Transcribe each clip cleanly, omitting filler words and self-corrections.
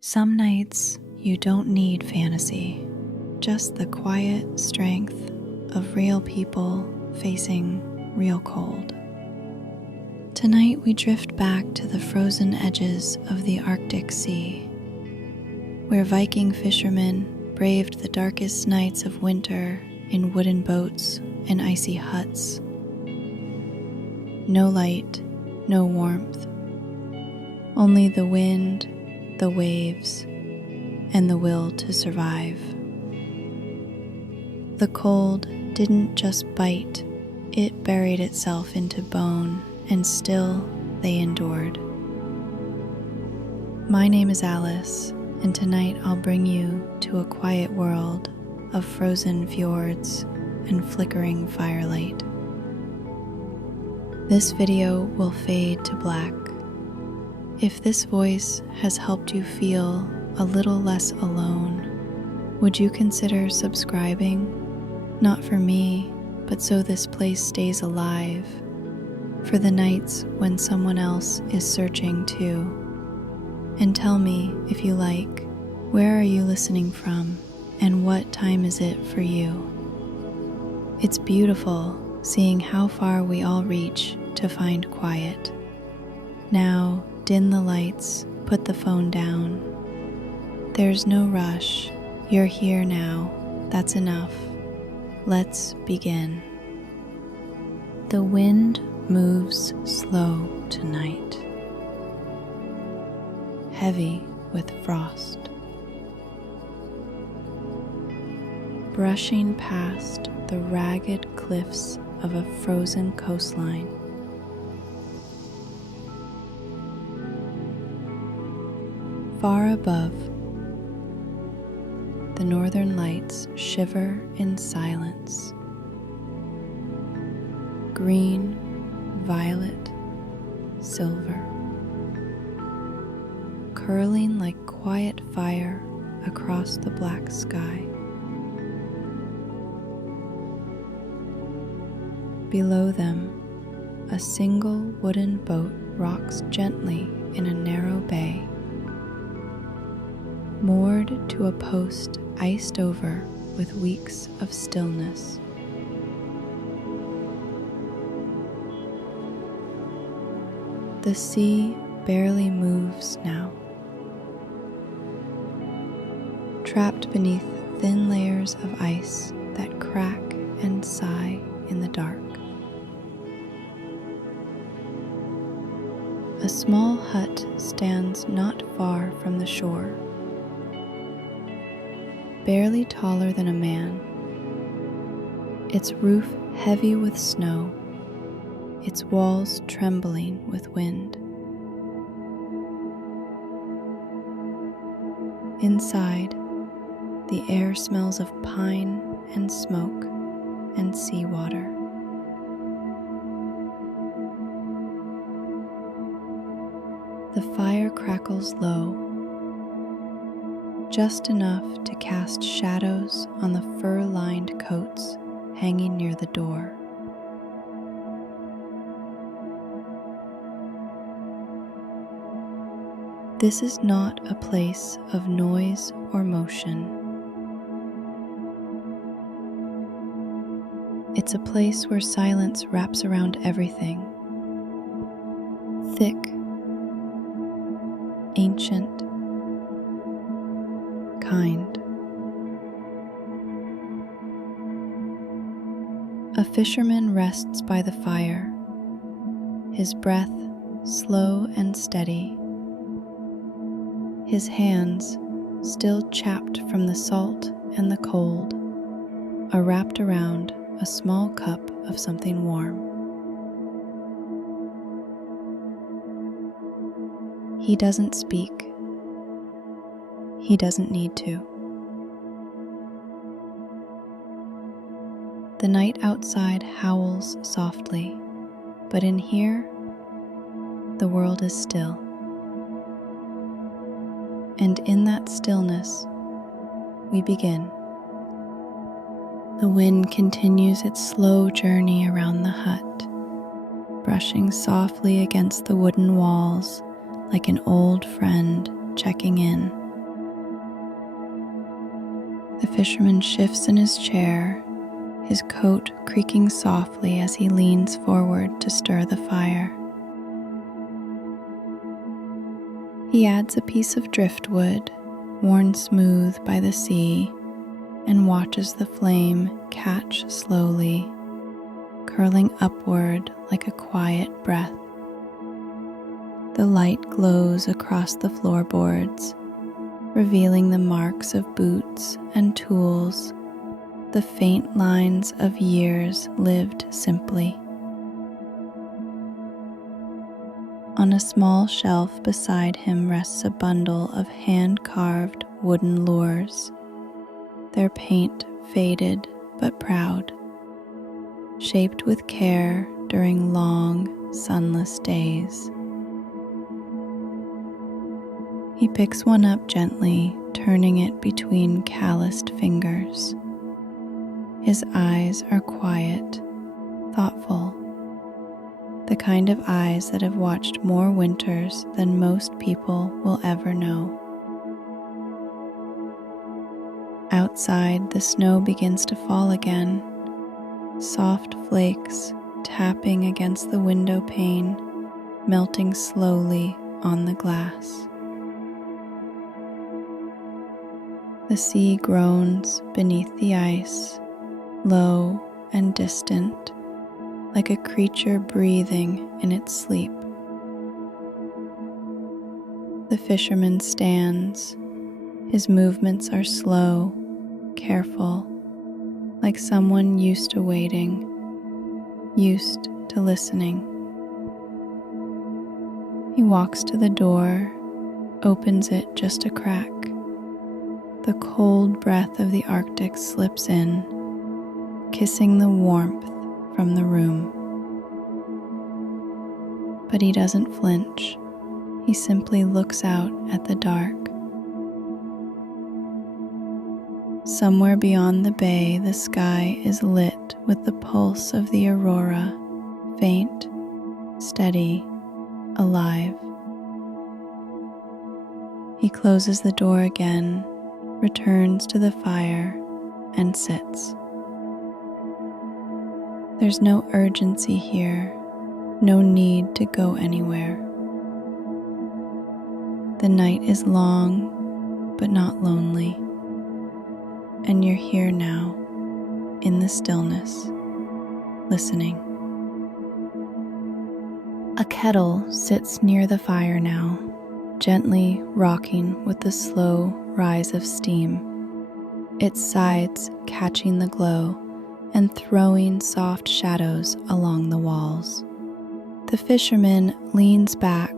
Some nights you don't need fantasy, just the quiet strength of real people facing real cold. Tonight we drift back to the frozen edges of the Arctic Sea, where Viking fishermen braved the darkest nights of winter in wooden boats and icy huts. No light, no warmth, only the wind, the waves, and the will to survive. The cold didn't just bite, it buried itself into bone, and still they endured. My name is Alice, and tonight I'll bring you to a quiet world of frozen fjords and flickering firelight. This video will fade to black. If this voice has helped you feel a little less alone, would you consider subscribing? Not for me, but so this place stays alive, for the nights when someone else is searching too. And tell me, if you like, where are you listening from, and what time is it for you? It's beautiful seeing how far we all reach to find quiet. Now, dim the lights, put the phone down. There's no rush. You're here now. That's enough. Let's begin. The wind moves slow tonight, heavy with frost, brushing past the ragged cliffs of a frozen coastline. Far above, the northern lights shiver in silence. Green, violet, silver, curling like quiet fire across the black sky. Below them, a single wooden boat rocks gently in a narrow bay, moored to a post iced over with weeks of stillness. The sea barely moves now, trapped beneath thin layers of ice that crack and sigh in the dark. A small hut stands not far from the shore, barely taller than a man, its roof heavy with snow, its walls trembling with wind. Inside, the air smells of pine and smoke and seawater. The fire crackles low, just enough to cast shadows on the fur-lined coats hanging near the door. This is not a place of noise or motion. It's a place where silence wraps around everything. Thick, ancient, kind. A fisherman rests by the fire, his breath slow and steady, his hands, still chapped from the salt and the cold, are wrapped around a small cup of something warm. He doesn't speak. He doesn't need to. The night outside howls softly, but in here, the world is still. And in that stillness, we begin. The wind continues its slow journey around the hut, brushing softly against the wooden walls like an old friend checking in. The fisherman shifts in his chair, his coat creaking softly as he leans forward to stir the fire. He adds a piece of driftwood, worn smooth by the sea, and watches the flame catch slowly, curling upward like a quiet breath. The light glows across the floorboards, revealing the marks of boots and tools, the faint lines of years lived simply. On a small shelf beside him rests a bundle of hand-carved wooden lures, their paint faded but proud, shaped with care during long, sunless days. He picks one up gently, turning it between calloused fingers. His eyes are quiet, thoughtful, the kind of eyes that have watched more winters than most people will ever know. Outside, the snow begins to fall again, soft flakes tapping against the window pane, melting slowly on the glass. The sea groans beneath the ice, low and distant, like a creature breathing in its sleep. The fisherman stands. His movements are slow, careful, like someone used to waiting, used to listening. He walks to the door, opens it just a crack. The cold breath of the Arctic slips in, kissing the warmth from the room. But he doesn't flinch. He simply looks out at the dark. Somewhere beyond the bay, the sky is lit with the pulse of the aurora, faint, steady, alive. He closes the door again, returns to the fire, and sits. There's no urgency here, no need to go anywhere. The night is long, but not lonely, and you're here now, in the stillness, listening. A kettle sits near the fire now, gently rocking with the slow rise of steam, its sides catching the glow and throwing soft shadows along the walls. The fisherman leans back,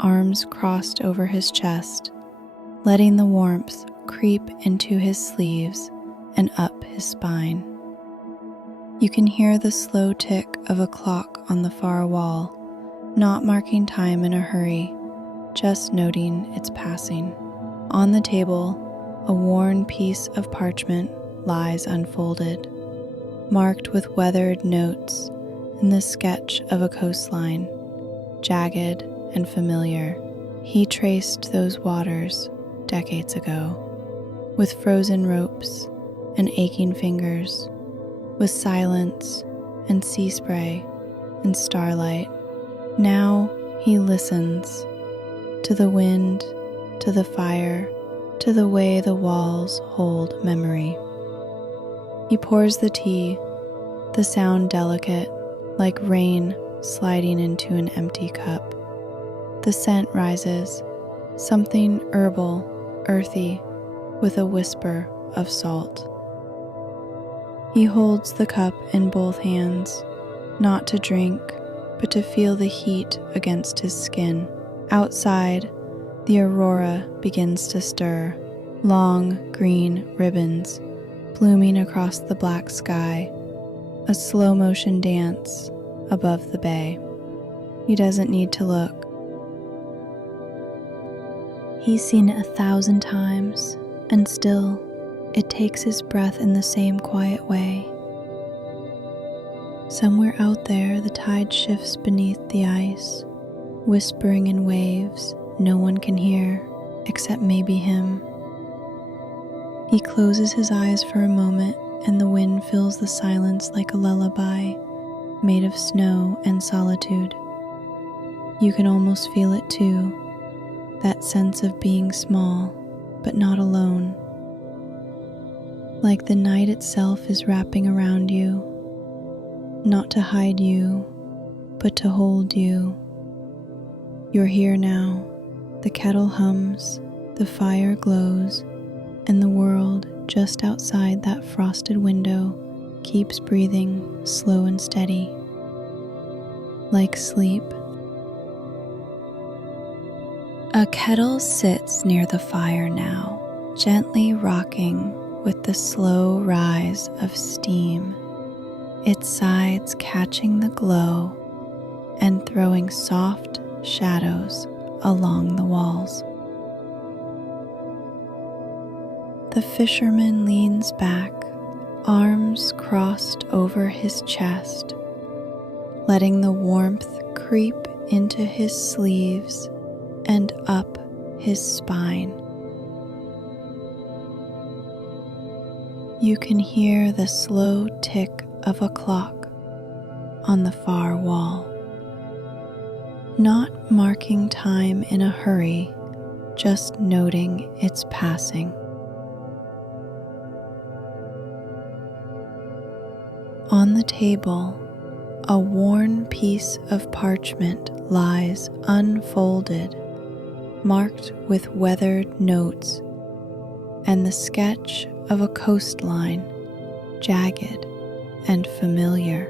arms crossed over his chest, letting the warmth creep into his sleeves and up his spine. You can hear the slow tick of a clock on the far wall, not marking time in a hurry, just noting its passing. On the table, a worn piece of parchment lies unfolded, marked with weathered notes and the sketch of a coastline, jagged and familiar. He traced those waters decades ago, with frozen ropes and aching fingers, with silence and sea spray and starlight. Now he listens to the wind, to the fire, to the way the walls hold memory. He pours the tea, the sound delicate, like rain sliding into an empty cup. The scent rises, something herbal, earthy, with a whisper of salt. He holds the cup in both hands, not to drink, but to feel the heat against his skin. Outside, the aurora begins to stir, long green ribbons blooming across the black sky, a slow motion dance above the bay. He doesn't need to look. He's seen it 1,000 times, and still, it takes his breath in the same quiet way. Somewhere out there, the tide shifts beneath the ice, whispering in waves no one can hear except maybe him. He closes his eyes for a moment, and the wind fills the silence like a lullaby made of snow and solitude. You can almost feel it too, that sense of being small, but not alone. Like the night itself is wrapping around you, not to hide you, but to hold you. You're here now. The kettle hums, the fire glows, and the world just outside that frosted window keeps breathing slow and steady, like sleep. A kettle sits near the fire now, gently rocking with the slow rise of steam, its sides catching the glow and throwing soft shadows along the walls. The fisherman leans back, arms crossed over his chest, letting the warmth creep into his sleeves and up his spine. You can hear the slow tick of a clock on the far wall, not marking time in a hurry, just noting its passing. On the table, a worn piece of parchment lies unfolded, marked with weathered notes, and the sketch of a coastline, jagged and familiar.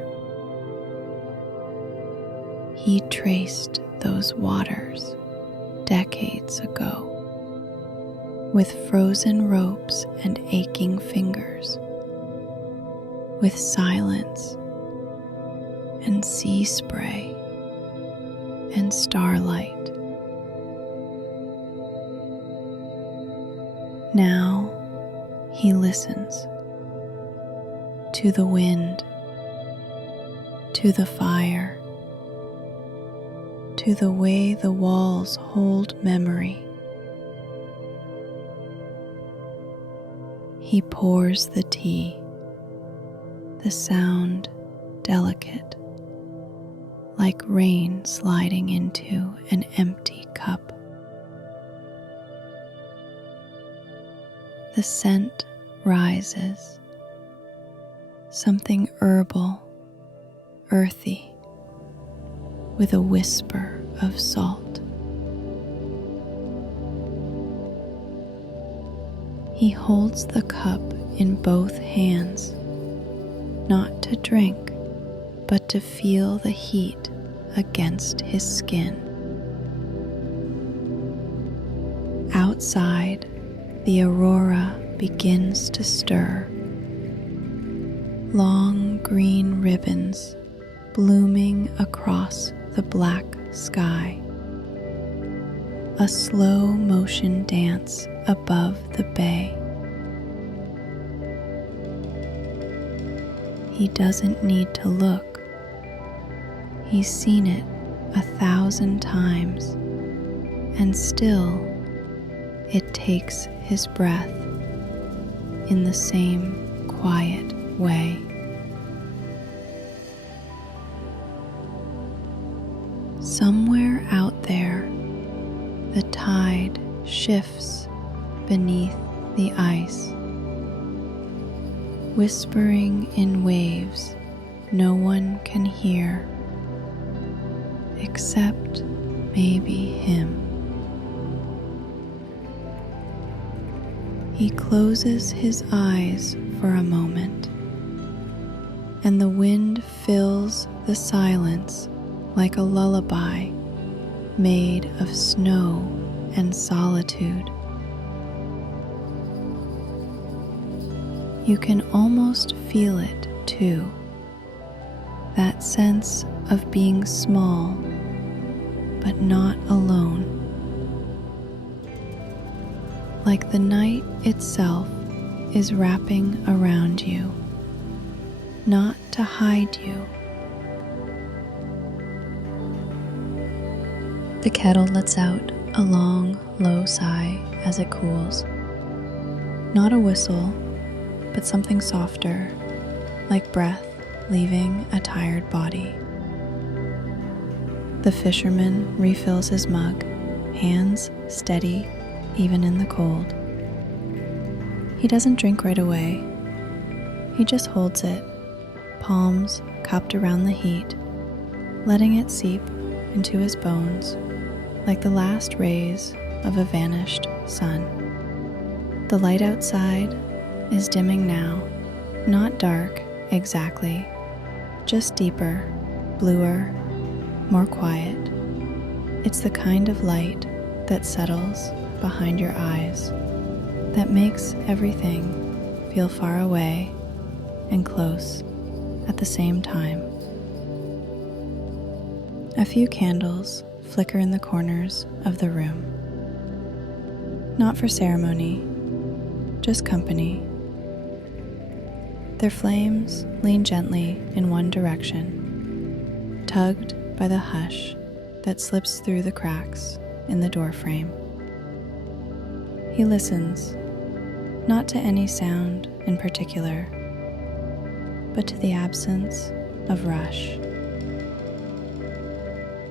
He traced those waters decades ago, with frozen ropes and aching fingers, with silence and sea spray and starlight. Now he listens to the wind, to the fire, to the way the walls hold memory. He pours the tea, the sound delicate, like rain sliding into an empty cup. The scent rises, something herbal, earthy, with a whisper of salt. He holds the cup in both hands, not to drink, but to feel the heat against his skin. Outside, the aurora begins to stir. Long green ribbons blooming across the black sky. A slow motion dance above the bay. He doesn't need to look. He's seen it 1,000 times, and still it takes his breath in the same quiet way. Somewhere out there, the tide shifts beneath the ice, whispering in waves no one can hear, except maybe him. He closes his eyes for a moment, and the wind fills the silence like a lullaby made of snow and solitude. You can almost feel it too, that sense of being small but not alone. Like the night itself is wrapping around you, not to hide you. The kettle lets out a long, low sigh as it cools. Not a whistle, but something softer, like breath leaving a tired body. The fisherman refills his mug, hands steady even in the cold. He doesn't drink right away. He just holds it, palms cupped around the heat, letting it seep into his bones like the last rays of a vanished sun. The light outside is dimming now, not dark exactly, just deeper, bluer, more quiet. It's the kind of light that settles behind your eyes, that makes everything feel far away and close at the same time. A few candles flicker in the corners of the room. Not for ceremony, just company. Their flames lean gently in one direction, tugged by the hush that slips through the cracks in the doorframe. He listens, not to any sound in particular, but to the absence of rush.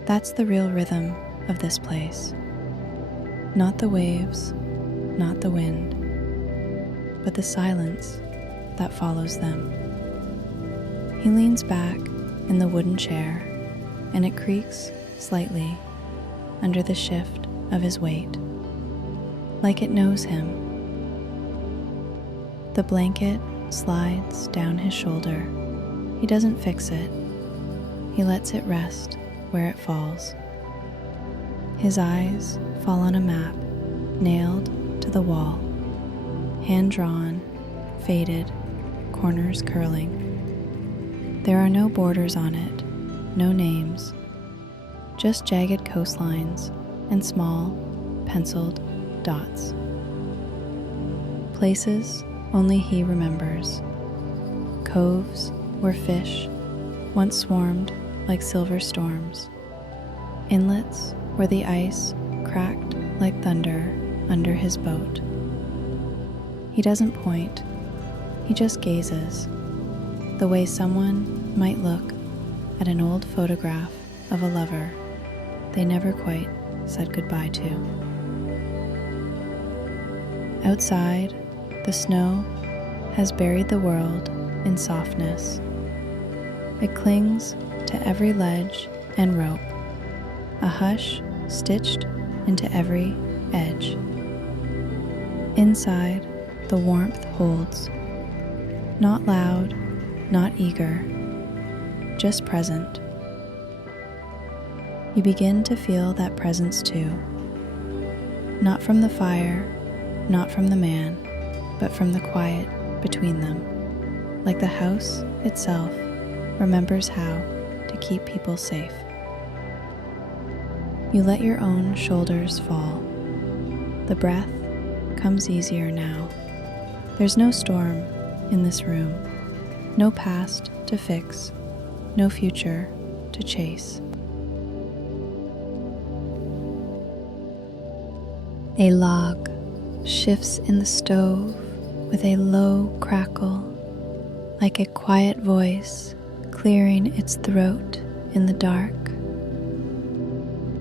That's the real rhythm of this place. Not the waves, not the wind, but the silence that follows them. He leans back in the wooden chair, and it creaks slightly under the shift of his weight, like it knows him. The blanket slides down his shoulder. He doesn't fix it. He lets it rest where it falls. His eyes fall on a map nailed to the wall, hand-drawn, faded, corners curling. There are no borders on it, no names, just jagged coastlines and small, penciled dots. Places only he remembers. Coves where fish once swarmed like silver storms. Inlets where the ice cracked like thunder under his boat. He doesn't point, he just gazes, the way someone might look at an old photograph of a lover they never quite said goodbye to. Outside, the snow has buried the world in softness. It clings to every ledge and rope, a hush stitched into every edge. Inside, the warmth holds, not loud, not eager, just present. You begin to feel that presence too, not from the fire, not from the man, but from the quiet between them, like the house itself remembers how to keep people safe. You let your own shoulders fall. The breath comes easier now. There's no storm in this room, no past to fix, no future to chase. A log shifts in the stove with a low crackle, like a quiet voice clearing its throat in the dark.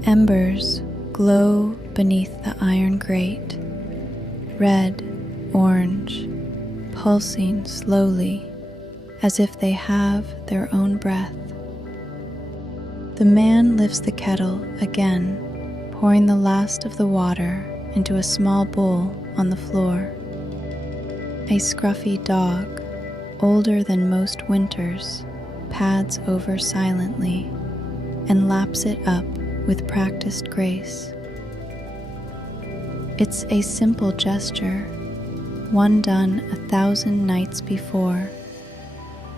Embers glow beneath the iron grate, red, orange, pulsing slowly as if they have their own breath. The man lifts the kettle again, pouring the last of the water into a small bowl on the floor. A scruffy dog, older than most winters, pads over silently and laps it up with practiced grace. It's a simple gesture, one done 1,000 nights before,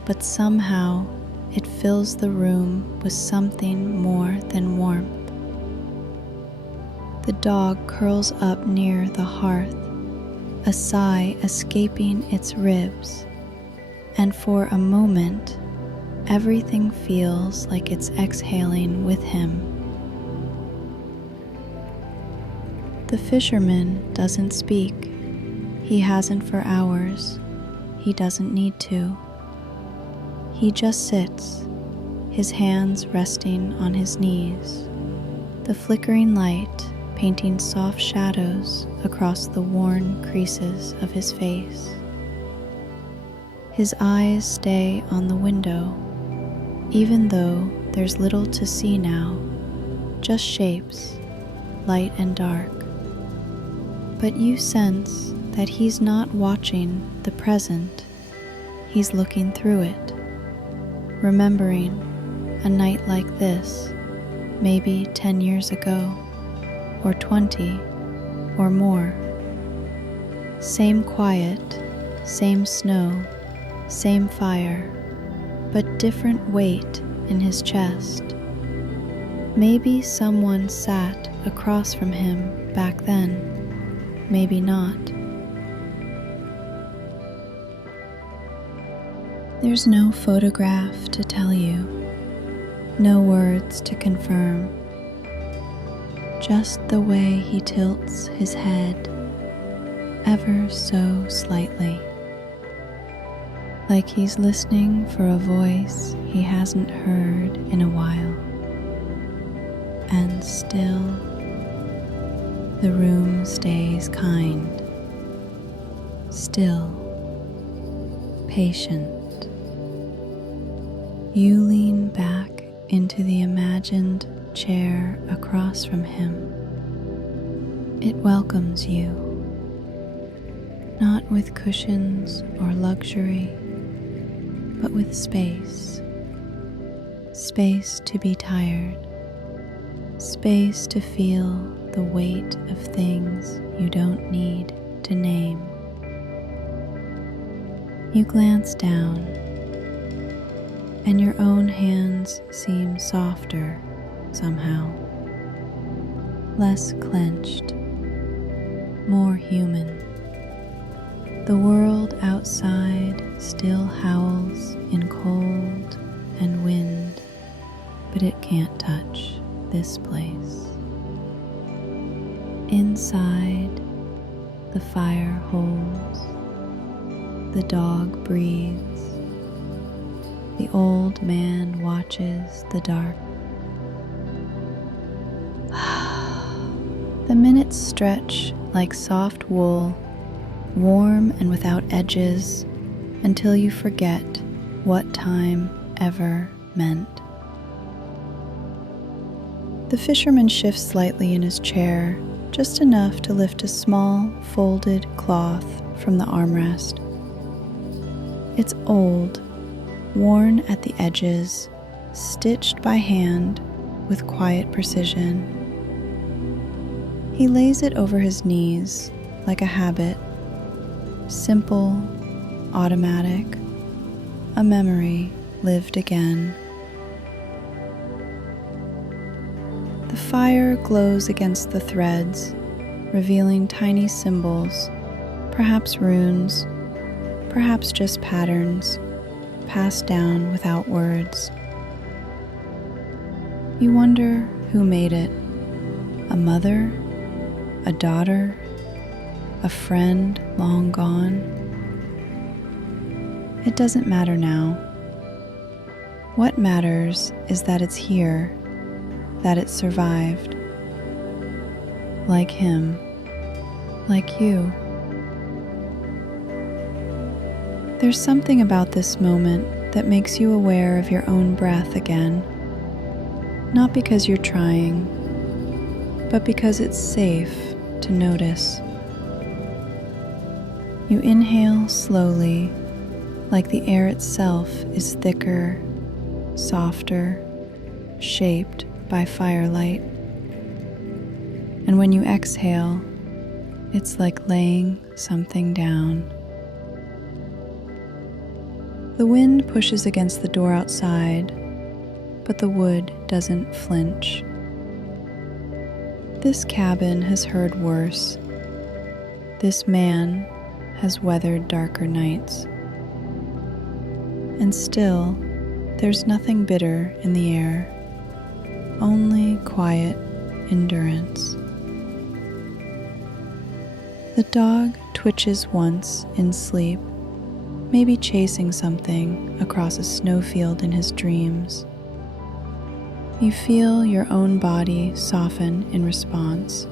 but somehow it fills the room with something more than warmth. The dog curls up near the hearth, a sigh escaping its ribs, and for a moment, everything feels like it's exhaling with him. The fisherman doesn't speak. He hasn't for hours. He doesn't need to. He just sits, his hands resting on his knees, the flickering light painting soft shadows across the worn creases of his face. His eyes stay on the window, even though there's little to see now, just shapes, light and dark. But you sense that he's not watching the present, he's looking through it, remembering a night like this, maybe 10 years ago, or 20, or more. Same quiet, same snow, same fire, but different weight in his chest. Maybe someone sat across from him back then, maybe not. There's no photograph to tell you, no words to confirm, just the way he tilts his head ever so slightly, like he's listening for a voice he hasn't heard in a while. And still, the room stays kind, still, patient. You lean back into the imagined chair across from him. It welcomes you, not with cushions or luxury, but with space. Space to be tired, space to feel the weight of things you don't need to name. You glance down, and your own hands seem softer somehow, less clenched, more human. The world outside still howls in cold and wind, but it can't touch this place. Inside, the fire holds, the dog breathes, the old man watches the dark. The minutes stretch like soft wool, warm and without edges, until you forget what time ever meant. The fisherman shifts slightly in his chair, just enough to lift a small, folded cloth from the armrest. It's old, worn at the edges, stitched by hand with quiet precision. He lays it over his knees like a habit, simple, automatic, a memory lived again. The fire glows against the threads, revealing tiny symbols, perhaps runes, perhaps just patterns, passed down without words. You wonder who made it, a mother, a daughter, a friend long gone. It doesn't matter now. What matters is that it's here, that it survived. Like him, like you. There's something about this moment that makes you aware of your own breath again. Not because you're trying, but because it's safe to notice. You inhale slowly, like the air itself is thicker, softer, shaped by firelight. And when you exhale, it's like laying something down. The wind pushes against the door outside, but the wood doesn't flinch. This cabin has heard worse. This man has weathered darker nights. And still, there's nothing bitter in the air, only quiet endurance. The dog twitches once in sleep, maybe chasing something across a snowfield in his dreams. You feel your own body soften in response,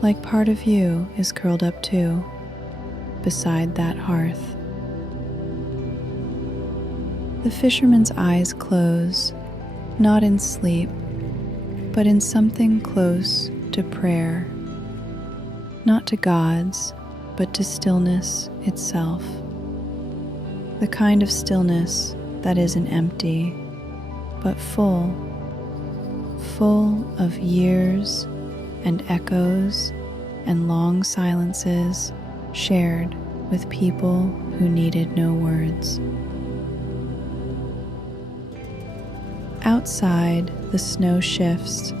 like part of you is curled up too, beside that hearth. The fisherman's eyes close, not in sleep, but in something close to prayer, not to gods, but to stillness itself. The kind of stillness that isn't empty, but full of years and echoes and long silences shared with people who needed no words. Outside, the snow shifts,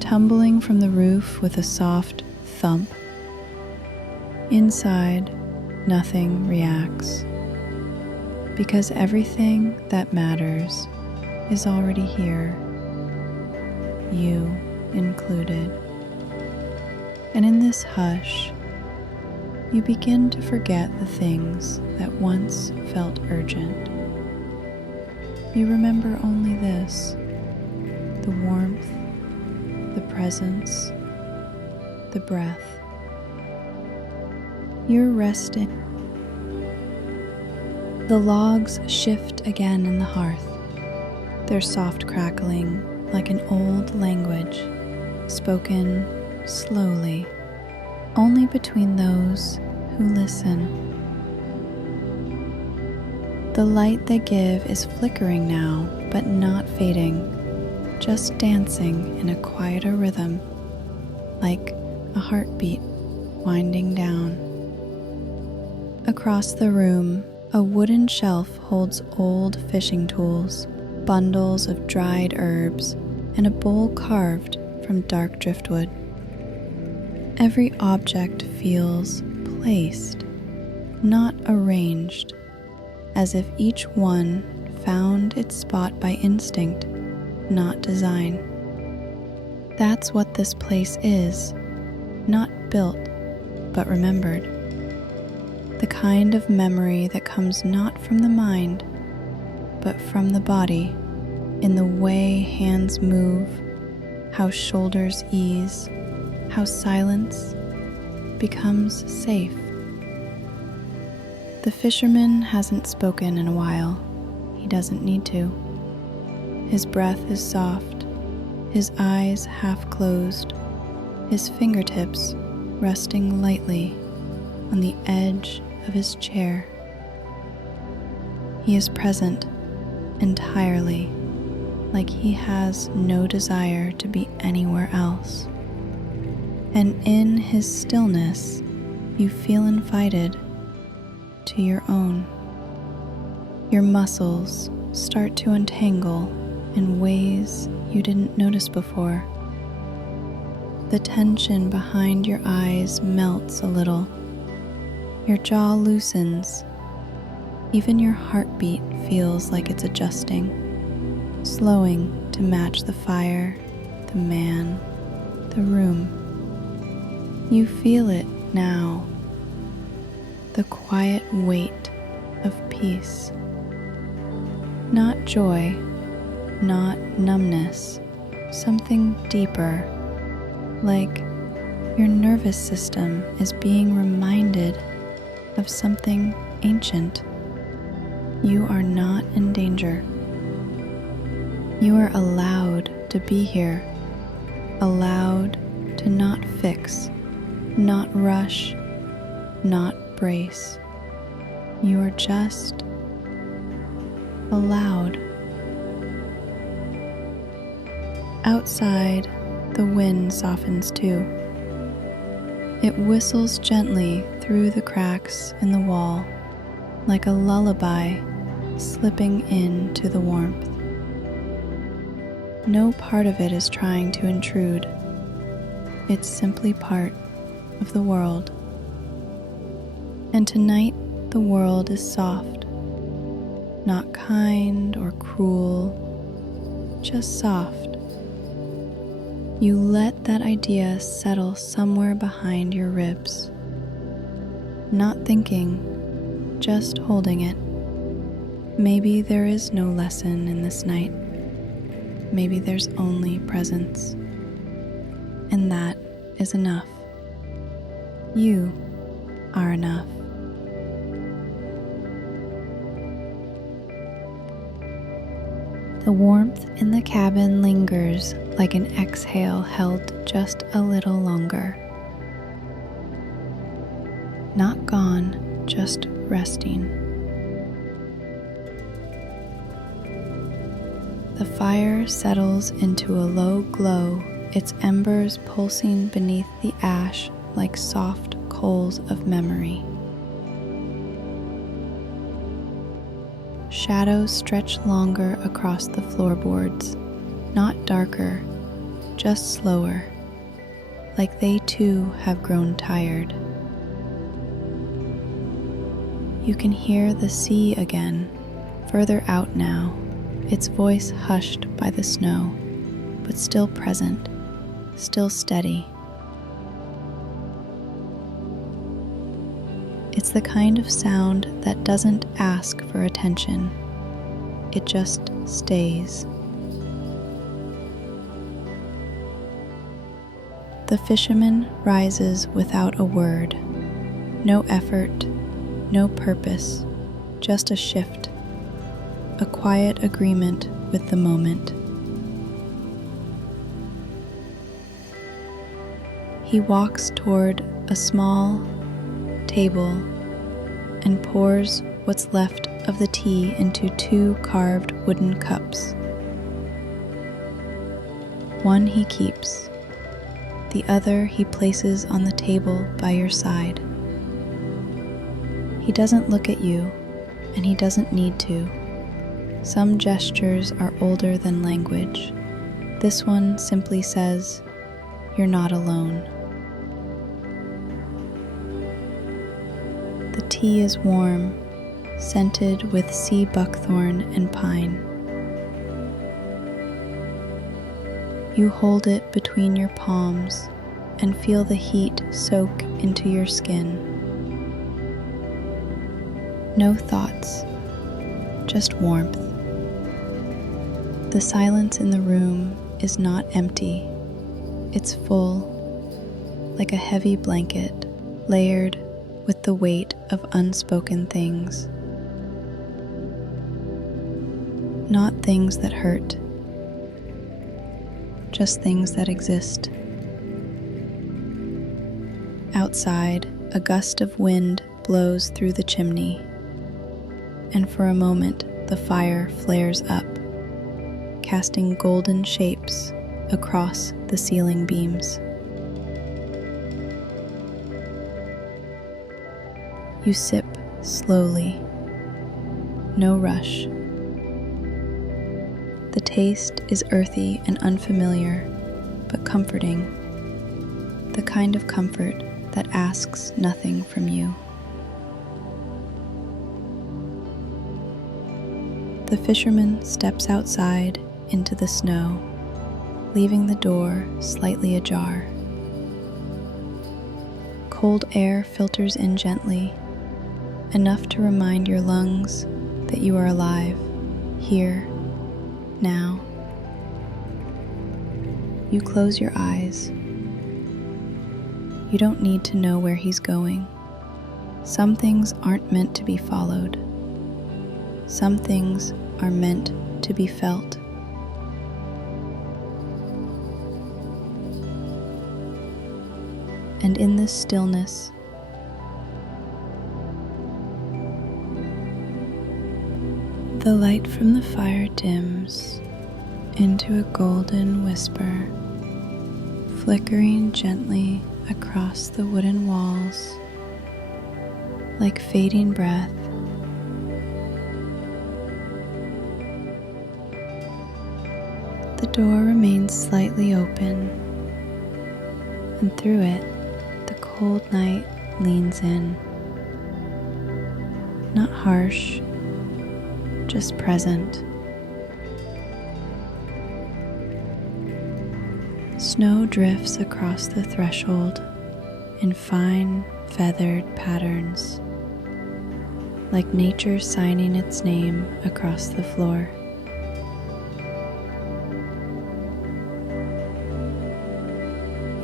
tumbling from the roof with a soft thump. Inside, nothing reacts, because everything that matters is already here, you included. And in this hush, you begin to forget the things that once felt urgent. You remember only this: the warmth, the presence, the breath. You're resting. The logs shift again in the hearth, their soft crackling like an old language, spoken slowly, only between those who listen. The light they give is flickering now, but not fading, just dancing in a quieter rhythm, like a heartbeat winding down. Across the room, a wooden shelf holds old fishing tools, bundles of dried herbs, and a bowl carved from dark driftwood. Every object feels placed, not arranged, as if each one found its spot by instinct, not design. That's what this place is, not built, but remembered. The kind of memory that comes not from the mind, but from the body, in the way hands move, how shoulders ease, how silence becomes safe. The fisherman hasn't spoken in a while. He doesn't need to. His breath is soft, his eyes half closed, his fingertips resting lightly on the edge of his chair. He is present entirely, like he has no desire to be anywhere else. And in his stillness, you feel invited to your own. Your muscles start to untangle in ways you didn't notice before. The tension behind your eyes melts a little. Your jaw loosens. Even your heartbeat feels like it's adjusting, slowing to match the fire, the man, the room. You feel it now, the quiet weight of peace. Not joy, not numbness, something deeper, like your nervous system is being reminded of something ancient. You are not in danger. You are allowed to be here, allowed to not fix, not rush, not brace. You are just allowed. Outside, the wind softens too. It whistles gently through the cracks in the wall, like a lullaby slipping into the warmth. No part of it is trying to intrude. It's simply part of the world. And tonight, the world is soft, not kind or cruel, just soft. You let that idea settle somewhere behind your ribs. not thinking, just holding it. Maybe there is no lesson in this night. Maybe there's only presence. And that is enough. You are enough. The warmth in the cabin lingers like an exhale held just a little longer. Not gone, just resting. The fire settles into a low glow, its embers pulsing beneath the ash like soft coals of memory. Shadows stretch longer across the floorboards, not darker, just slower, like they too have grown tired. You can hear the sea again, further out now, its voice hushed by the snow, but still present, still steady. It's the kind of sound that doesn't ask for attention. It just stays. The fisherman rises without a word. No effort, no purpose, just a shift. A quiet agreement with the moment. He walks toward a small table and pours what's left of the tea into 2 carved wooden cups. One he keeps, the other he places on the table by your side. He doesn't look at you, and he doesn't need to. Some gestures are older than language. This one simply says, "You're not alone." The tea is warm, scented with sea buckthorn and pine. You hold it between your palms and feel the heat soak into your skin. No thoughts, just warmth. The silence in the room is not empty. It's full, like a heavy blanket, layered with the weight of unspoken things. Not things that hurt, just things that exist. Outside, a gust of wind blows through the chimney, and for a moment the fire flares up, casting golden shapes across the ceiling beams. You sip slowly, no rush. The taste is earthy and unfamiliar, but comforting. The kind of comfort that asks nothing from you. The fisherman steps outside into the snow, leaving the door slightly ajar. Cold air filters in gently, enough to remind your lungs that you are alive, here, now. You close your eyes. You don't need to know where he's going. Some things aren't meant to be followed. Some things are meant to be felt. And in this stillness, the light from the fire dims into a golden whisper, flickering gently across the wooden walls like fading breath. The door remains slightly open, and through it, the cold night leans in. Not harsh, just present. Snow drifts across the threshold in fine, feathered patterns, like nature signing its name across the floor.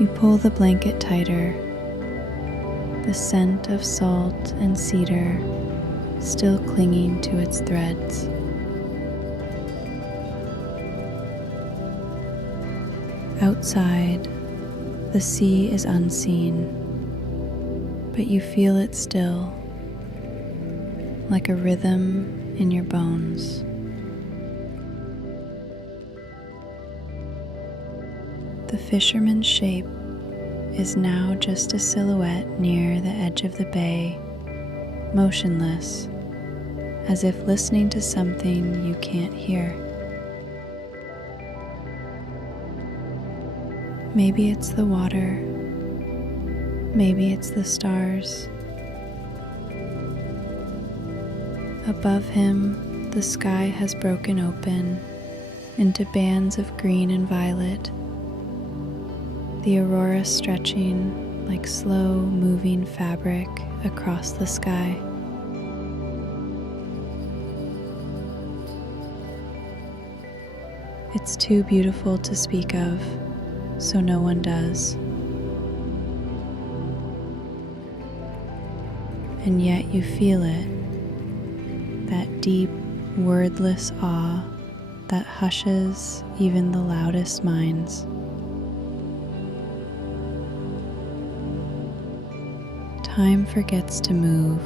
You pull the blanket tighter, the scent of salt and cedar still clinging to its threads. Outside, the sea is unseen, but you feel it still, like a rhythm in your bones. The fisherman's shape is now just a silhouette near the edge of the bay, motionless, as if listening to something you can't hear. Maybe it's the water, maybe it's the stars. Above him, the sky has broken open into bands of green and violet, the aurora stretching like slow moving fabric across the sky. It's too beautiful to speak of, so no one does. And yet you feel it, that deep, wordless awe that hushes even the loudest minds. Time forgets to move.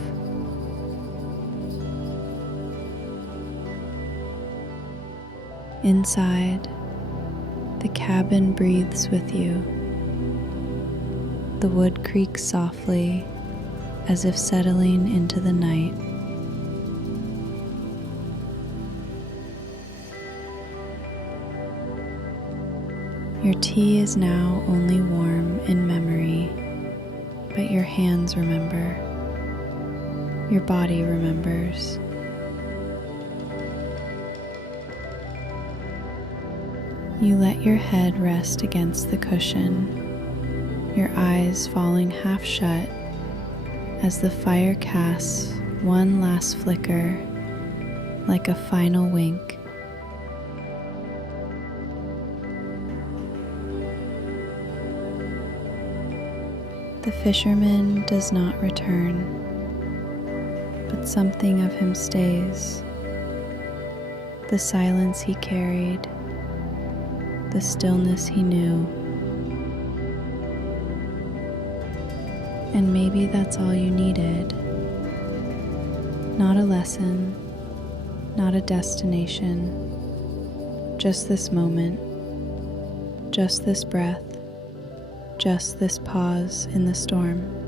Inside, the cabin breathes with you. The wood creaks softly, as if settling into the night. Your tea is now only warm in memory, but your hands remember. Your body remembers. You let your head rest against the cushion, your eyes falling half shut as the fire casts one last flicker, like a final wink. The fisherman does not return, but something of him stays. The silence he carried, the stillness he knew. And maybe that's all you needed. Not a lesson, not a destination, just this moment, just this breath, just this pause in the storm.